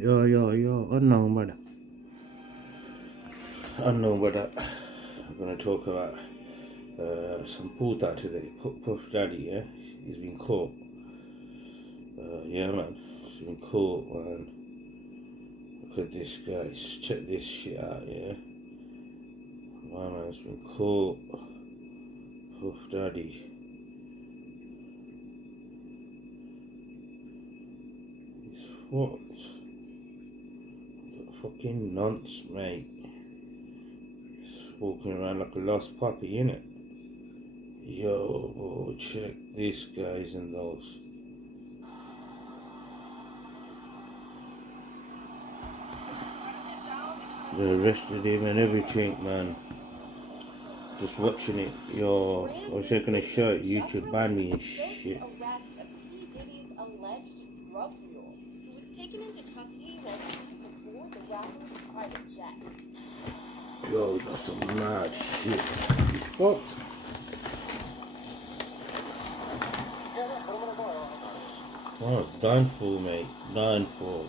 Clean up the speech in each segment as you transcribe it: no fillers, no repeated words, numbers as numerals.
Yo, unknown brother. Unknown brother. I'm gonna talk about some puta today. Puff Daddy, yeah? He's been caught. Yeah, man. He's been caught, man. Look at this guy. Check this shit out, yeah? My man's been caught. Puff Daddy. He's fucked. Fucking nonce, mate. He's walking around like a lost puppy, innit? Yo, check this, guys and those. They arrested him and everything, man. Just watching it. Yo, I was checking a shirt. YouTube banned me and shit. Arrest of P. Diddy's alleged drug mule, who was taken into custody while trying to board the rapper's private jet. Yo, that's some mad shit. He's fucked. Oh, done for, mate. Done for.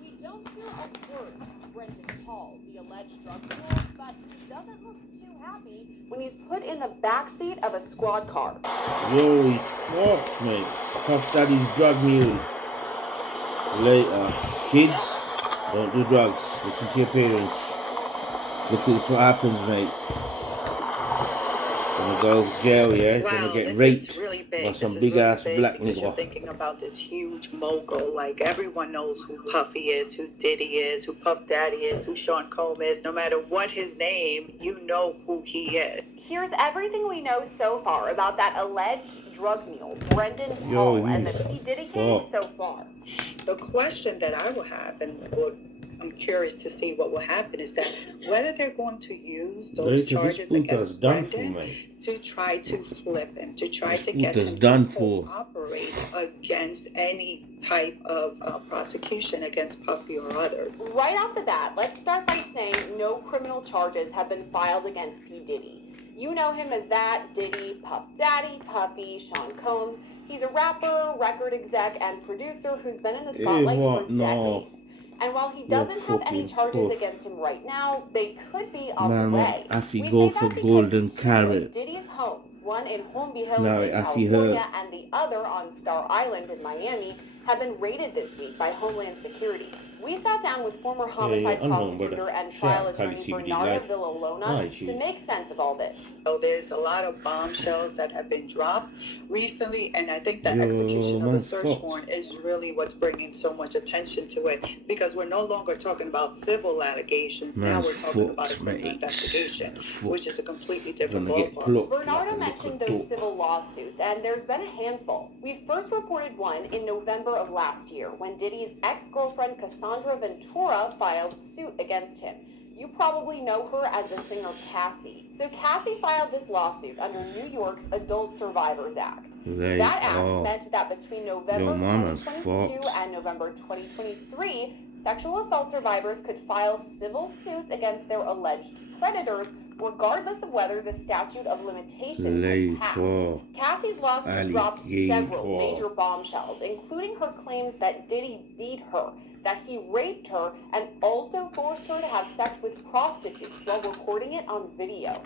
We don't hear a word from Brendan Paul, the alleged drug mule, but he doesn't look too happy when he's put in the backseat of a squad car. Yo, he's fucked, mate. Puff Daddy's drug mule. Later. Kids, don't do drugs. Listen to your parents. Look at this, what happens, mate. Gonna go to jail, yeah? Gonna get raped really big. by some big ass black nigga. You're thinking about this huge mogul. Like, everyone knows who Puffy is, who Diddy is, who Puff Daddy is, who Sean Combs is. No matter what his name, you know who he is. Here's everything we know so far about that alleged drug mule, Brendan Paul, and the P. Diddy case so far. The question that I will have, and I'm curious to see what will happen, is that whether they're going to use those charges against Brendan to try to flip him, to try to get him to cooperate against any type of prosecution against Puffy or others. Right off the bat, let's start by saying no criminal charges have been filed against P. Diddy. You know him as that, Diddy, Puff Daddy, Puffy, Sean Combs. He's a rapper, record exec, and producer who's been in the spotlight for decades. And while he doesn't have any charges against him right now, they could be on the way. We go for golden carrot. Diddy's homes, one in Holmby Hills in California and the other on Star Island in Miami, have been raided this week by Homeland Security. We sat down with former homicide prosecutor and trial attorney Bernardo Villalona to make sense of all this. So there's a lot of bombshells that have been dropped recently, and I think the execution of the search warrant is really what's bringing so much attention to it, because we're no longer talking about civil allegations. Now we're talking about a criminal investigation, which is a completely different ballpark. Bernardo mentioned those civil lawsuits, and there's been a handful. We first reported one in November of last year when Diddy's ex-girlfriend Cassandra Ventura filed suit against him. You probably know her as the singer Cassie. So Cassie filed this lawsuit under New York's Adult Survivors Act. That act meant that between November 2022 and November 2023, sexual assault survivors could file civil suits against their alleged predators, regardless of whether the statute of limitations had passed. Cassie's lawsuit dropped several major bombshells, including her claims that Diddy beat her, that he raped her, and also forced her to have sex with prostitutes while recording it on video.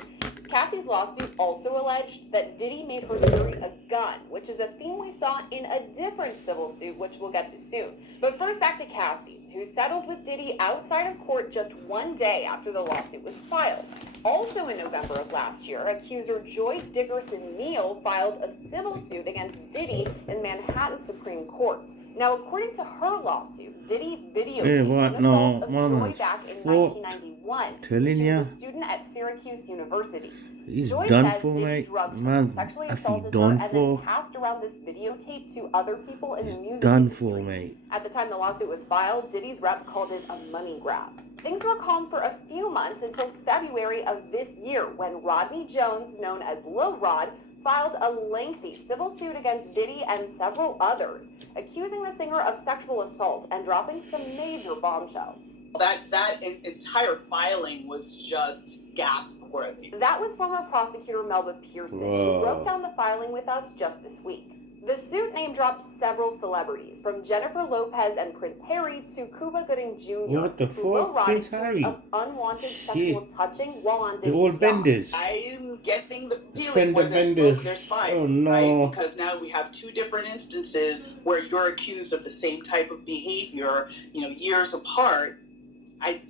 Cassie's lawsuit also alleged that Diddy made her carry a gun, which is a theme we saw in a different civil suit, which we'll get to soon. But first, back to Cassie, who settled with Diddy outside of court just one day after the lawsuit was filed. Also in November of last year, accuser Joy Dickerson-Neal filed a civil suit against Diddy in Manhattan Supreme Court. Now, according to her lawsuit, Diddy videotaped an assault of Joy back in 1991. She was a student at Syracuse University. Joy says Diddy drugged her, sexually assaulted her, and then passed around this videotape to other people in the music industry. At the time the lawsuit was filed, Diddy's rep called it a money grab. Things were calm for a few months until February of this year, when Rodney Jones, known as Lil Rod, filed a lengthy civil suit against Diddy and several others, accusing the singer of sexual assault and dropping some major bombshells. That entire filing was just gasp-worthy. That was former prosecutor Melba Pearson, who broke down the filing with us just this week. The suit name dropped several celebrities, from Jennifer Lopez and Prince Harry to Cuba Gooding Jr., What the who fuck? Lil Roddy Prince accused Harry? of unwanted Shit. sexual touching while on They're all Diddy's yacht. benders. I'm getting the feeling Fender where there's benders. smoke, there's fire, Oh, no. right? Because now we have two different instances where you're accused of the same type of behavior, years apart.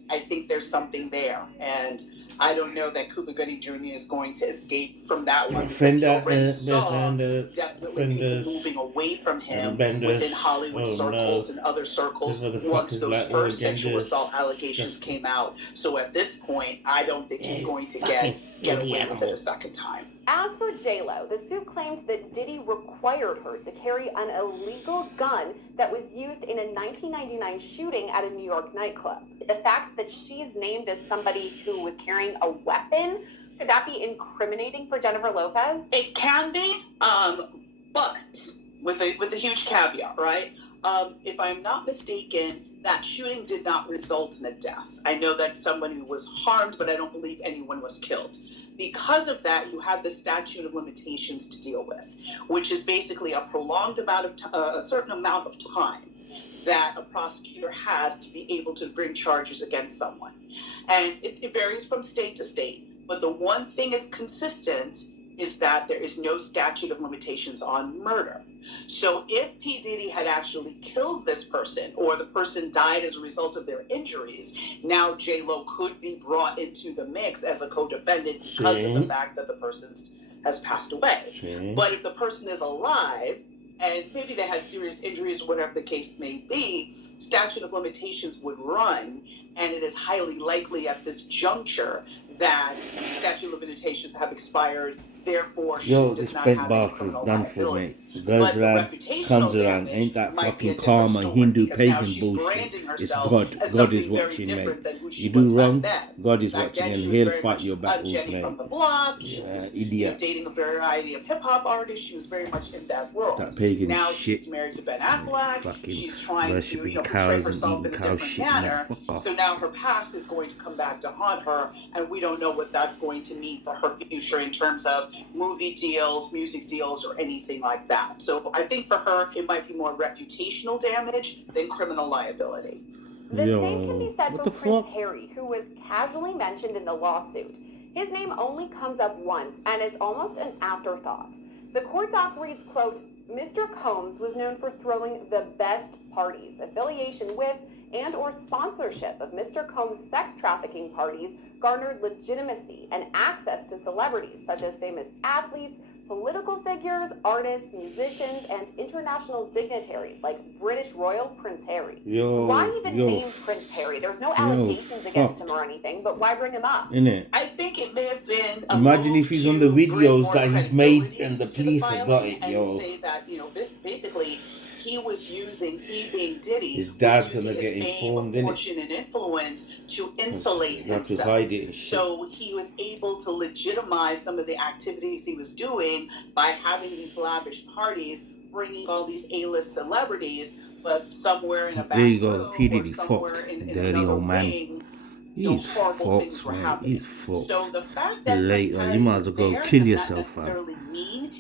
I think there's something there, and I don't know that Cuba Gooding Jr. is going to escape from that one because you already saw definitely people moving away from him within Hollywood circles and other circles once those first sexual assault allegations came out. So at this point, I don't think he's going to get away with it a second time. As for J-Lo, the suit claimed that Diddy required her to carry an illegal gun that was used in a 1999 shooting at a New York nightclub. The fact that she's named as somebody who was carrying a weapon, could that be incriminating for Jennifer Lopez? It can be, but with a huge caveat, right? If I'm not mistaken, that shooting did not result in a death. I know that somebody was harmed, but I don't believe anyone was killed. Because of that, you have the statute of limitations to deal with, which is basically a prolonged amount of a certain amount of time that a prosecutor has to be able to bring charges against someone. And it varies from state to state, but the one thing is consistent is that there is no statute of limitations on murder. So if P. Diddy had actually killed this person, or the person died as a result of their injuries, now J-Lo could be brought into the mix as a co-defendant because of the fact that the person has passed away. But if the person is alive, and maybe they had serious injuries or whatever the case may be, statute of limitations would run, and it is highly likely at this juncture that statute of limitations have expired. Therefore, she does not have any criminal liability. But the reputational damage ain't that might be a fucking different karma story, Hindu because now pagan she's bullshit. branding It's herself God. as God is something very watching, different mate. than who she You was do back wrong, then. God is Back watching, then, and she was He'll very fight much your battles, Jenny mate. from the block. She was Idiot. dating a variety of hip hop artists. She was very much in that world. That pagan Now shit. she's married to Ben Affleck. Fucking She's trying to portray cows herself and in a eating cow different shit and manner. that. Fuck off. So now her past is going to come back to haunt her, and we don't know what that's going to mean for her future in terms of movie deals, music deals, or anything like that. So I think for her, it might be more reputational damage than criminal liability. The same can be said for Prince Harry, who was casually mentioned in the lawsuit. His name only comes up once, and it's almost an afterthought. The court doc reads, quote, Mr. Combs was known for throwing the best parties. Affiliation with and or sponsorship of Mr. Combs' sex trafficking parties garnered legitimacy and access to celebrities such as famous athletes, political figures, artists, musicians, and international dignitaries like British Royal Prince Harry. Why even name Prince Harry? There's no allegations against him or anything, but why bring him up? Innit? I think it may have been a Imagine move if he's to on the videos bring that more he's made credibility and the to police have got filing it, and say that, basically he was using, he being Diddy, his dad's was gonna using get his informed, fame, innit? fortune, and influence to insulate You have to himself. hide it and shit. So he was able to legitimize some of the activities he was doing by having these lavish parties, bringing all these A-list celebrities, but somewhere in a back There you go, room P. or Diddy somewhere fucked. in Dirty another old man. wing, He's horrible things fucked, were man. happening. He's fucked. So the fact that Later, Prince Harry you might as well was go there kill does not yourself, fam. necessarily mean